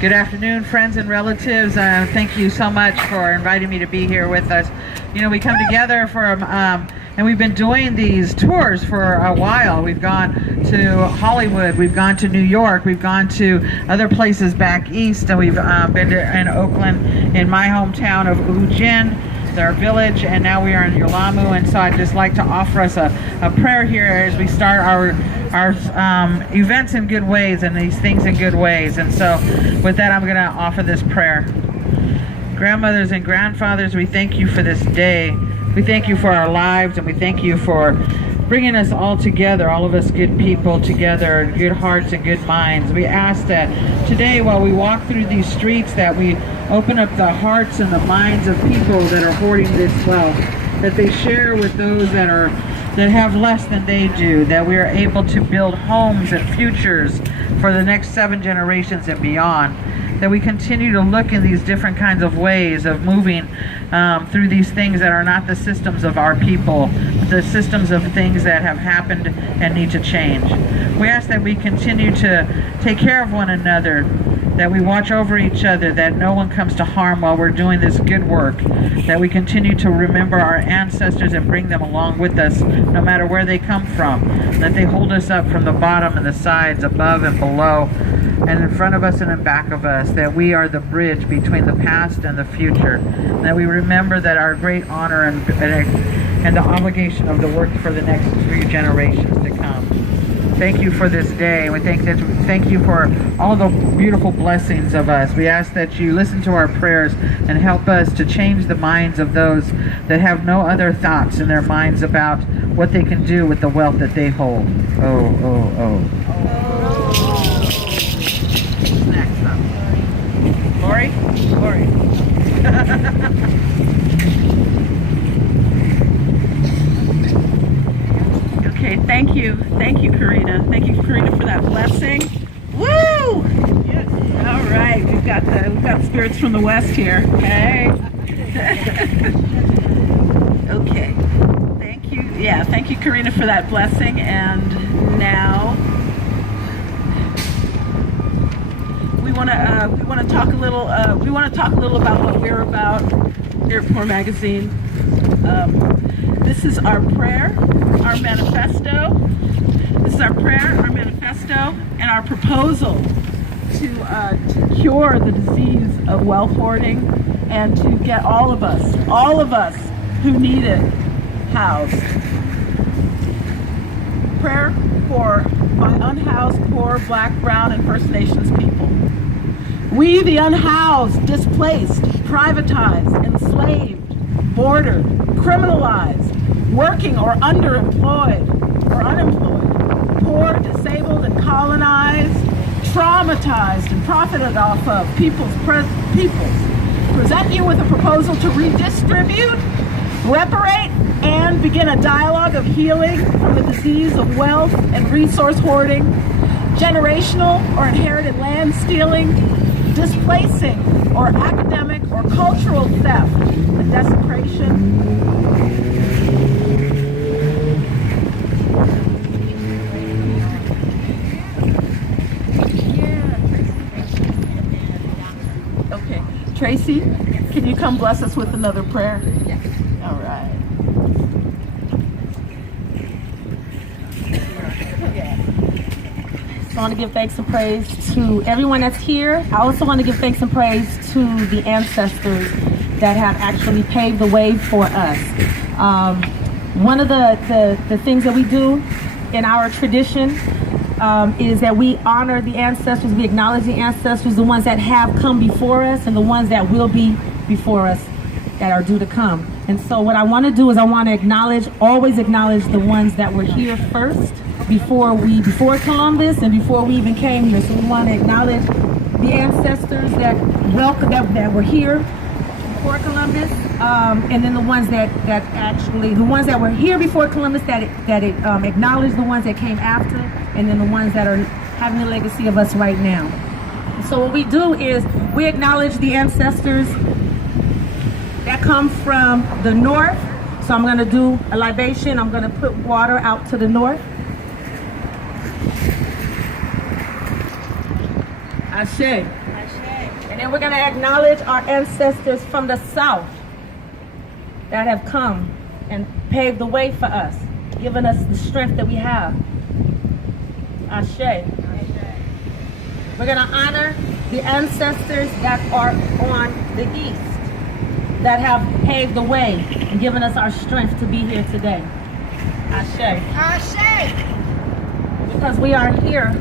Good afternoon, friends and relatives. Thank you so much for inviting me to be here with us. You know, we come together and we've been doing these tours for a while. We've gone to Hollywood, we've gone to New York, we've gone to other places back east, and we've been in Oakland, in my hometown of Ujin, our village, and now we are in Yelamu. And so I'd just like to offer us a prayer here as we start our events in good ways and these things in good ways. And so with that, I'm going to offer this prayer. Grandmothers and grandfathers, we thank you for this day. We thank you for our lives, and we thank you for bringing us all together, all of us good people together, good hearts and good minds. We ask that today, while we walk through these streets, that we open up the hearts and the minds of people that are hoarding this wealth, that they share with those that have less than they do, that we are able to build homes and futures for the next 7 generations and beyond, that we continue to look in these different kinds of ways of moving through these things that are not the systems of our people, but the systems of things that have happened and need to change. We ask that we continue to take care of one another, that we watch over each other, that no one comes to harm while we're doing this good work, that we continue to remember our ancestors and bring them along with us no matter where they come from, that they hold us up from the bottom and the sides, above and below, and in front of us and in back of us, that we are the bridge between the past and the future, that we remember that our great honor and the obligation of the work for the next 3 generations to come. Thank you for this day. We thank you for all the beautiful blessings of us. We ask that you listen to our prayers and help us to change the minds of those that have no other thoughts in their minds about what they can do with the wealth that they hold. Oh, oh, oh. Next up. Lori? Lori. Okay, thank you, Karina. Thank you, Karina, for that blessing. Woo! Yes. All right, we've got spirits from the west here. Hey. Okay. Thank you. Yeah, thank you, Karina, for that blessing. And now we want to talk a little. We want to talk a little about what we're about here at Poor Magazine. This is our prayer, our manifesto. This is our prayer, our manifesto, and our proposal to cure the disease of wealth hoarding and to get all of us who need it, housed. Prayer for my unhoused, poor, Black, Brown, and First Nations people. We, the unhoused, displaced, privatized, enslaved, bordered, criminalized, working or underemployed or unemployed, poor, disabled, and colonized, traumatized, and profited off of peoples. Present you with a proposal to redistribute, reparate, and begin a dialogue of healing from the disease of wealth and resource hoarding, generational or inherited land stealing, displacing or academic or cultural theft and desecration. Okay, Tracy, can you come bless us with another prayer? Yes. All right. I want to give thanks and praise to everyone that's here. I also want to give thanks and praise to the ancestors that have actually paved the way for us. One of the things that we do in our tradition is that we honor the ancestors, we acknowledge the ancestors, the ones that have come before us and the ones that will be before us that are due to come. And so what I want to do is I want to always acknowledge the ones that were here first, before Columbus and before we even came here. So we want to acknowledge the ancestors that were here before Columbus, and then the ones the ones that were here before Columbus that acknowledge the ones that came after, and then the ones that are having the legacy of us right now. So what we do is we acknowledge the ancestors that come from the north. So I'm going to do a libation. I'm going to put water out to the north. Ashe. then we're going to acknowledge our ancestors from the south that have come and paved the way for us, giving us the strength that we have. Ashe. We're going to honor the ancestors that are on the east, that have paved the way and given us our strength to be here today. Ashe. Ashe. Because we are here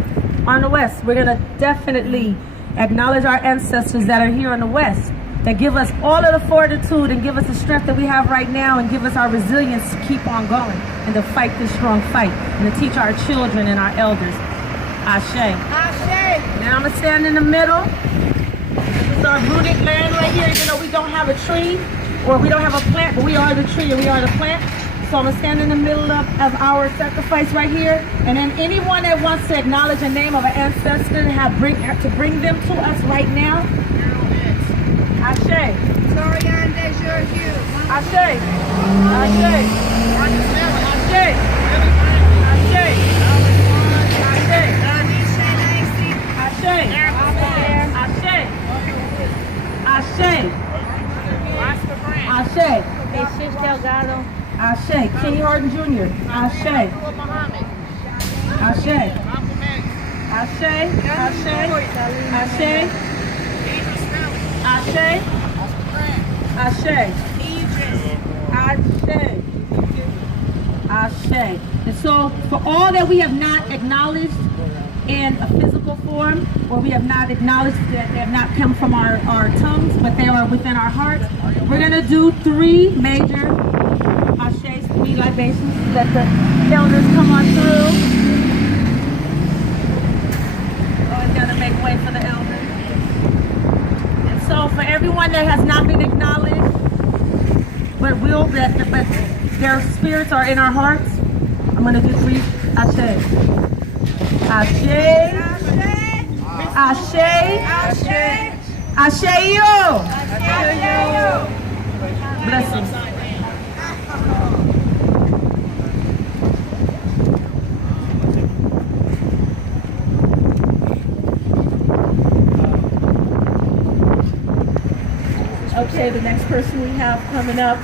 on the west, we're going to definitely acknowledge our ancestors that are here on the west, that give us all of the fortitude and give us the strength that we have right now and give us our resilience to keep on going and to fight this strong fight and to teach our children and our elders. Ashe. Ashe. Now I'm going to stand in the middle. This is our rooted land right here, even though we don't have a tree or we don't have a plant, but we are the tree and we are the plant. So I'm going to stand in the middle of our sacrifice right here. And then anyone that wants to acknowledge the name of an ancestor to bring them to us right now. Ashe. Toriande Jorhu. Ashe. Ashe. Ashe. Ashe. Jesus Delgado. Ashe. Kenny Harden Jr. Ashe. Ashe. Ashe. Ashe. Ashe. Ashe. Ashe. Ashe. And so, for all that we have not acknowledged in a physical form, or we have not acknowledged that they have not come from our tongues, but they are within our hearts, we're going to do 3 major Ashes, 3 libations. Let the elders come on through. Always got to make way for the elders. And so, for everyone that has not been acknowledged, but their spirits are in our hearts, I'm going to do 3 Ashe. Ashe. Ashe. Ashe. Ashe yo. Blessings. Okay, the next person we have coming up,